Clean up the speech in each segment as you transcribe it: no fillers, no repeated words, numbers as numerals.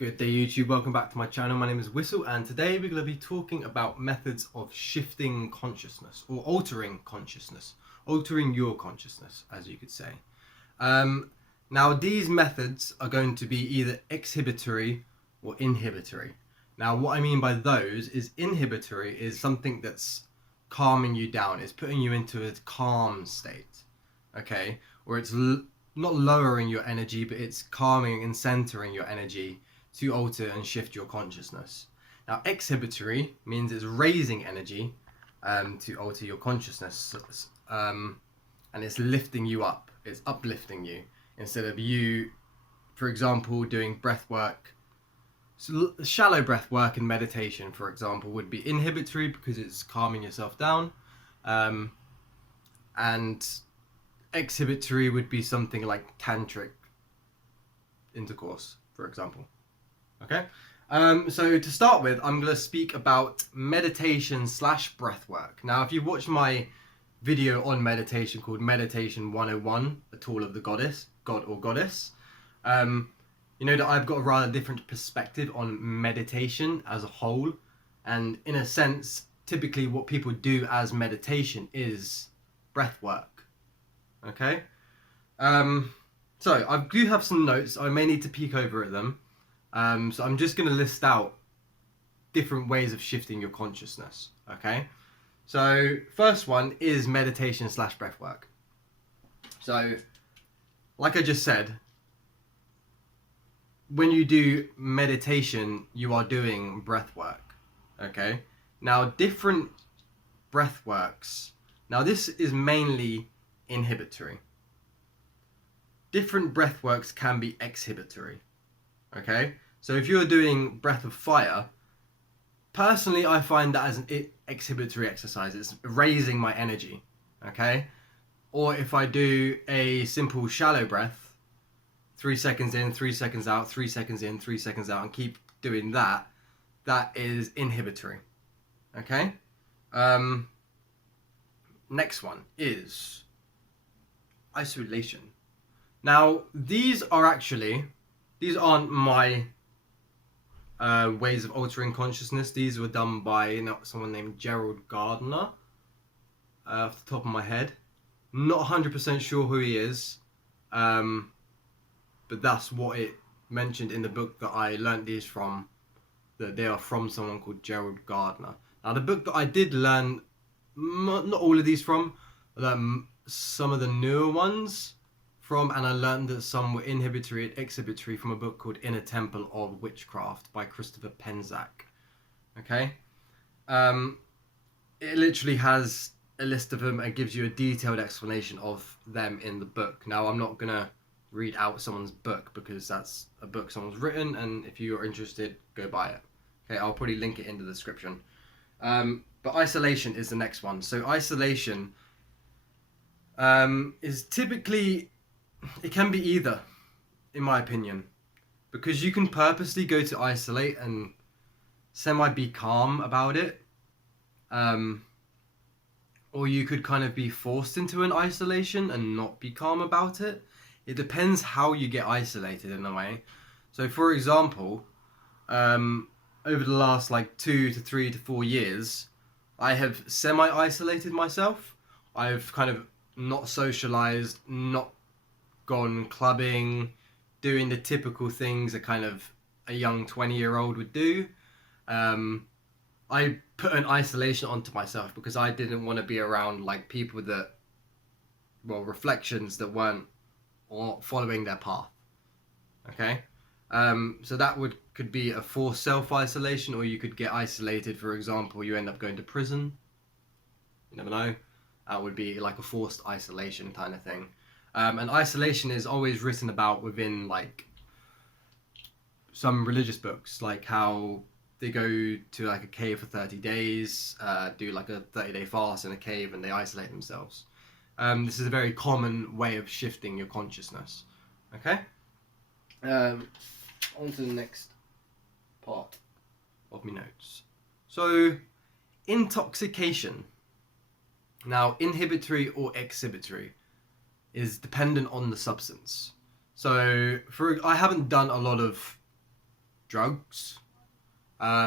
Good day YouTube, welcome back to my channel. My name is Wysol and today we're going to be talking about methods of shifting consciousness or altering consciousness. Altering your consciousness, as you could say. Now these methods are going to be either exhibitory or inhibitory. Now what I mean by those is inhibitory is something that's calming you down. It's putting you into a calm state, okay? Or it's not lowering your energy, but it's calming and centering your energy to alter and shift your consciousness. Now exhibitory means it's raising energy to alter your consciousness, and it's lifting you up, it's uplifting you, instead of you, for example, doing breath work. So shallow breath work and meditation, for example, would be inhibitory because it's calming yourself down, and exhibitory would be something like tantric intercourse, for example. Okay, so to start with, I'm going to speak about meditation / breath work. Now, if you watched my video on meditation called Meditation 101, A Tool of the Goddess, God or Goddess, you know that I've got a rather different perspective on meditation as a whole. And in a sense, typically what people do as meditation is breath work. Okay, so I do have some notes. I may need to peek over at them. So I'm just going to list out different ways of shifting your consciousness, okay? So first one is meditation / breath work. So like I just said, when you do meditation, you are doing breath work, okay? Now different breath works, now this is mainly inhibitory. Different breath works can be exhibitory. Okay, so if you're doing breath of fire, personally I find that as an exhibitory exercise. It's raising my energy, okay? Or if I do a simple shallow breath, 3 seconds in, 3 seconds out, 3 seconds in, 3 seconds out, and keep doing that, that is inhibitory, okay? Next one is isolation. Now these aren't my ways of altering consciousness. These were done by someone named Gerald Gardner, off the top of my head. Not 100% sure who he is, but that's what it mentioned in the book that I learned these from, that they are from someone called Gerald Gardner. Now the book that I did learn, not all of these from, some of the newer ones from, and I learned that some were inhibitory and exhibitory from a book called Inner Temple of Witchcraft by Christopher Penczak. Okay, it literally has a list of them and gives you a detailed explanation of them in the book. Now I'm not gonna read out someone's book because that's a book someone's written, and if you're interested, go buy it. Okay, I'll probably link it in the description. But isolation is the next one. So isolation is typically, it can be either, in my opinion, because you can purposely go to isolate and be calm about it, or you could kind of be forced into an isolation and not be calm about it. It depends how you get isolated in a way. So for example, over the last like 2 to 3 to 4 years, I have semi-isolated myself. I've kind of not socialized, not gone clubbing, doing the typical things that kind of a young 20-year-old would do. I put an isolation onto myself because I didn't want to be around like people that, well, reflections that weren't following their path. Okay, so that could be a forced self-isolation, or you could get isolated. For example, you end up going to prison. You never know. That would be like a forced isolation kind of thing. And isolation is always written about within like some religious books, like how they go to like a cave for 30 days, do like a 30-day fast in a cave, and they isolate themselves. This is a very common way of shifting your consciousness. Okay? On to the next part of my notes. So, intoxication. Now, inhibitory or exhibitory is dependent on the substance. So I haven't done a lot of drugs. I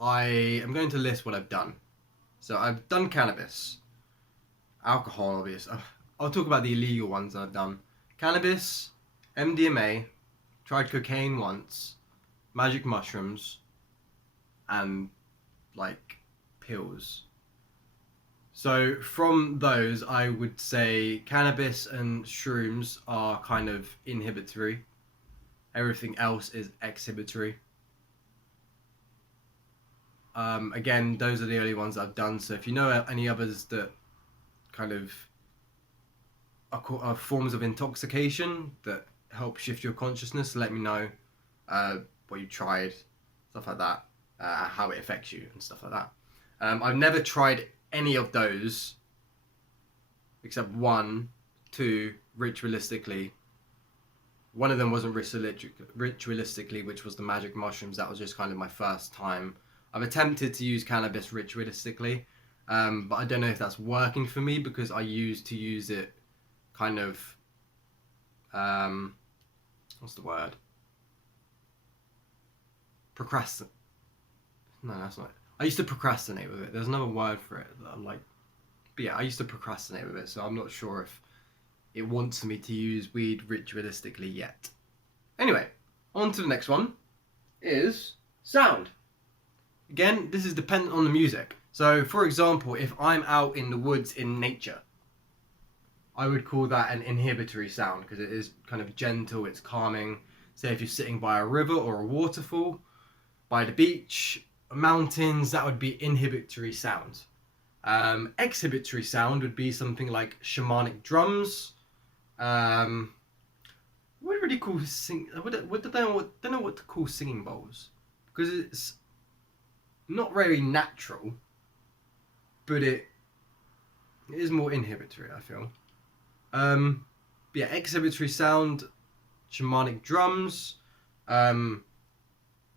am going to list what I've done. So I've done cannabis, alcohol, obviously. I'll talk about the illegal ones that I've done. Cannabis, MDMA, tried cocaine once, magic mushrooms, and like pills. So from those, I would say cannabis and shrooms are kind of inhibitory. Everything else is exhibitory. Again, those are the only ones I've done. So if you know any others that kind of are forms of intoxication that help shift your consciousness, let me know what you tried, stuff like that, how it affects you and stuff like that. I've never tried any of those except one, two, ritualistically. One of them wasn't ritualistically, which was the magic mushrooms. That was just kind of my first time. I've attempted to use cannabis ritualistically, but I don't know if that's working for me because I used to use it kind of, what's the word? Procrastinate. No, that's not it. I used to procrastinate with it. There's another word for it that I'm like, but yeah, I used to procrastinate with it, so I'm not sure if it wants me to use weed ritualistically yet. Anyway, on to the next one is sound. Again, this is dependent on the music. So, for example, if I'm out in the woods in nature, I would call that an inhibitory sound because it is kind of gentle, it's calming. Say if you're sitting by a river or a waterfall, by the beach, mountains, that would be inhibitory sound. Exhibitory sound would be something like shamanic drums. What would you call don't know what to call singing bowls because it's not very natural, but it is more inhibitory, I feel. Yeah, exhibitory sound, shamanic drums,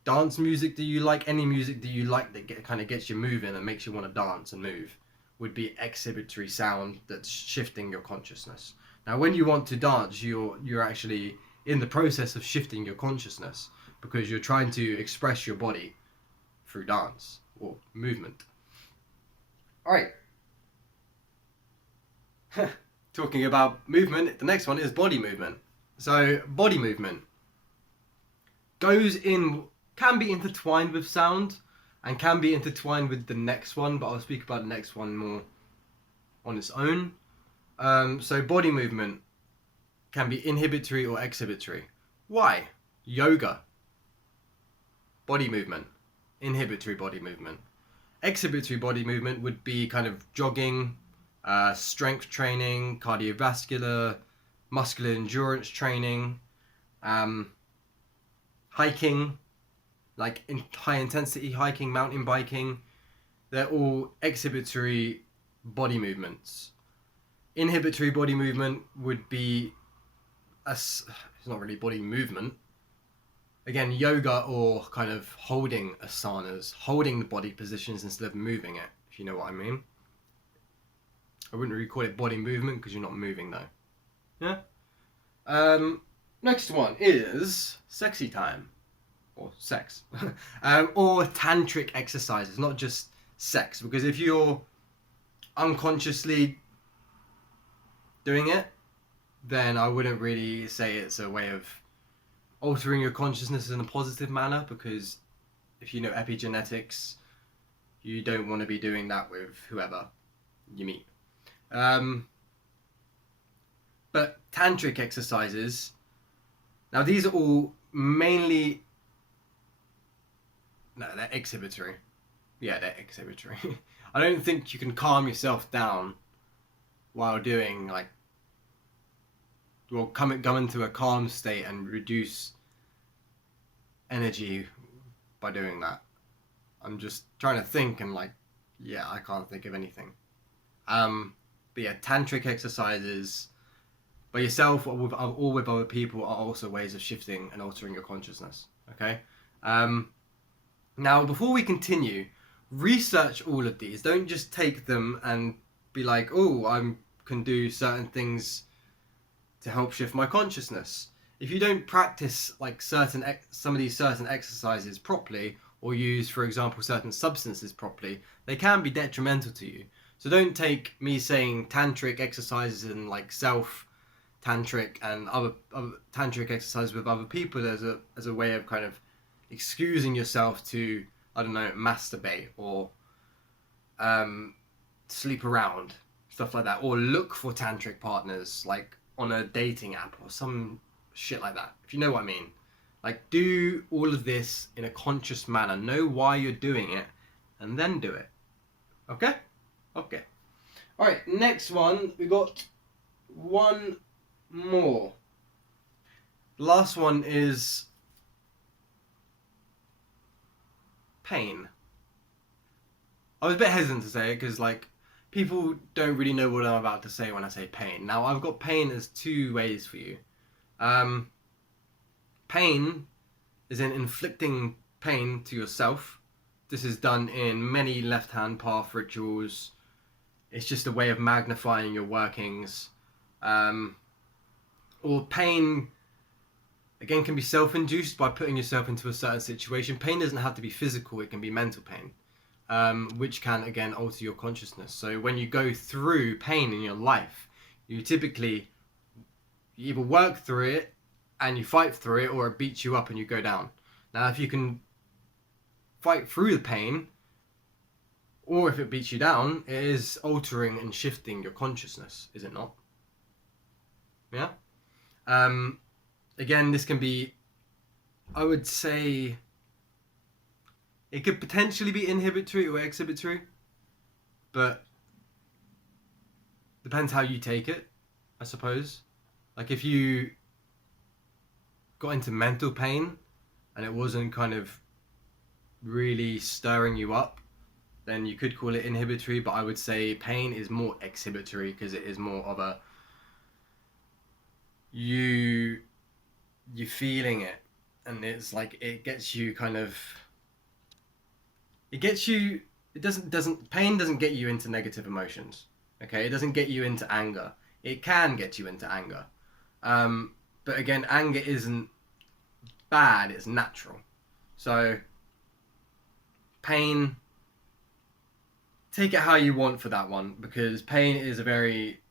dance music that you like, any music that you like that kind of gets you moving and makes you want to dance and move would be exhibitory sound that's shifting your consciousness. Now, when you want to dance, you're actually in the process of shifting your consciousness because you're trying to express your body through dance or movement. All right. Talking about movement, the next one is body movement. So body movement can be intertwined with sound and can be intertwined with the next one, but I'll speak about the next one more on its own. So body movement can be inhibitory or exhibitory. Why? Yoga. Body movement. Inhibitory body movement. Exhibitory body movement would be kind of jogging, strength training, cardiovascular, muscular endurance training, hiking, like high intensity hiking, mountain biking. They're all exhibitory body movements. Inhibitory body movement would be it's not really body movement. Again, yoga or kind of holding asanas, holding the body positions instead of moving it, if you know what I mean. I wouldn't really call it body movement because you're not moving though. Yeah? Next one is sexy time. Or sex. Or tantric exercises, not just sex. Because if you're unconsciously doing it, then I wouldn't really say it's a way of altering your consciousness in a positive manner, because if you know epigenetics, you don't want to be doing that with whoever you meet. But tantric exercises, now these are all mainly, no, they're exhibitory. Yeah, they're exhibitory. I don't think you can calm yourself down while doing come into a calm state and reduce energy by doing that. I'm just trying to think and I can't think of anything. But yeah, tantric exercises by yourself or with other people are also ways of shifting and altering your consciousness. Okay. Now, before we continue, research all of these. Don't just take them and be like, oh, I can do certain things to help shift my consciousness. if you don't practice like some of these certain exercises properly, or use, for example, certain substances properly, they can be detrimental to you. So don't take me saying tantric exercises and like self tantric and other tantric exercises with other people as a way of kind of excusing yourself to, I don't know, masturbate or sleep around, stuff like that, or look for tantric partners like on a dating app or some shit like that, if you know what I mean. Like, do all of this in a conscious manner, know why you're doing it, and then do it. Okay? Okay. Alright, next one, we got one more. The last one is pain. I was a bit hesitant to say it because, like, people don't really know what I'm about to say when I say pain. Now, I've got pain as two ways for you. Pain is in inflicting pain to yourself. This is done in many left-hand path rituals. It's just a way of magnifying your workings. Or pain, again, can be self-induced by putting yourself into a certain situation. Pain doesn't have to be physical, it can be mental pain, which can, again, alter your consciousness. So when you go through pain in your life, you typically either work through it and you fight through it, or it beats you up and you go down. Now, if you can fight through the pain, or if it beats you down, it is altering and shifting your consciousness, is it not? Yeah? Again, this can be, I would say, it could potentially be inhibitory or exhibitory, but depends how you take it, I suppose. Like, if you got into mental pain and it wasn't kind of really stirring you up, then you could call it inhibitory, but I would say pain is more exhibitory because it is more of a you feeling it, and it's like it gets you kind of, pain doesn't get you into negative emotions. Okay, it doesn't get you into anger. It can get you into anger, but again, anger isn't bad, it's natural. So pain, take it how you want for that one, because pain is a very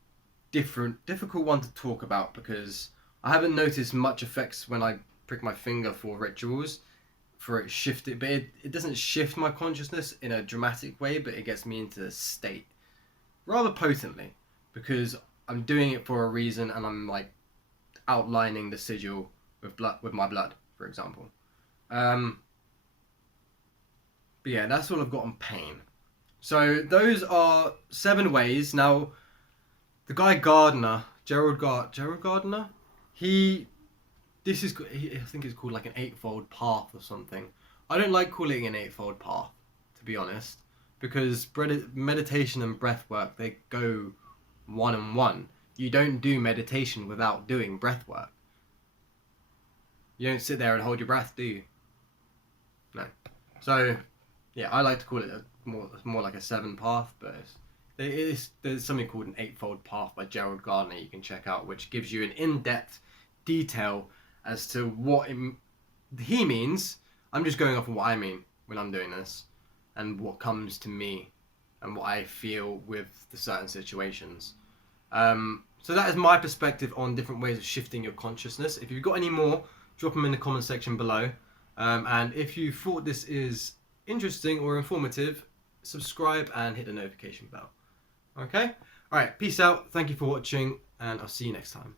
difficult one to talk about, because I haven't noticed much effects when I prick my finger for rituals for it shifted, but it doesn't shift my consciousness in a dramatic way, but it gets me into a state rather potently, because I'm doing it for a reason, and I'm like outlining the sigil with my blood, for example. But yeah, that's all I've got on pain. So those are 7 ways. Now, the guy Gardner, Gerald Gardner, I think it's called like an 8-fold path or something. I don't like calling it an 8-fold path, to be honest, because meditation and breath work, they go one on one. You don't do meditation without doing breath work. You don't sit there and hold your breath, do you? No. So, yeah, I like to call it more like a 7 path, but there's something called an 8-fold path by Gerald Gardner you can check out, which gives you an in-depth detail as to what he means. I'm just going off of what I mean when I'm doing this, and what comes to me, and what I feel with the certain situations. So that is my perspective on different ways of shifting your consciousness. If you've got any more, drop them in the comment section below. And if you thought this is interesting or informative, subscribe and hit the notification bell. Okay? Alright, peace out. Thank you for watching, and I'll see you next time.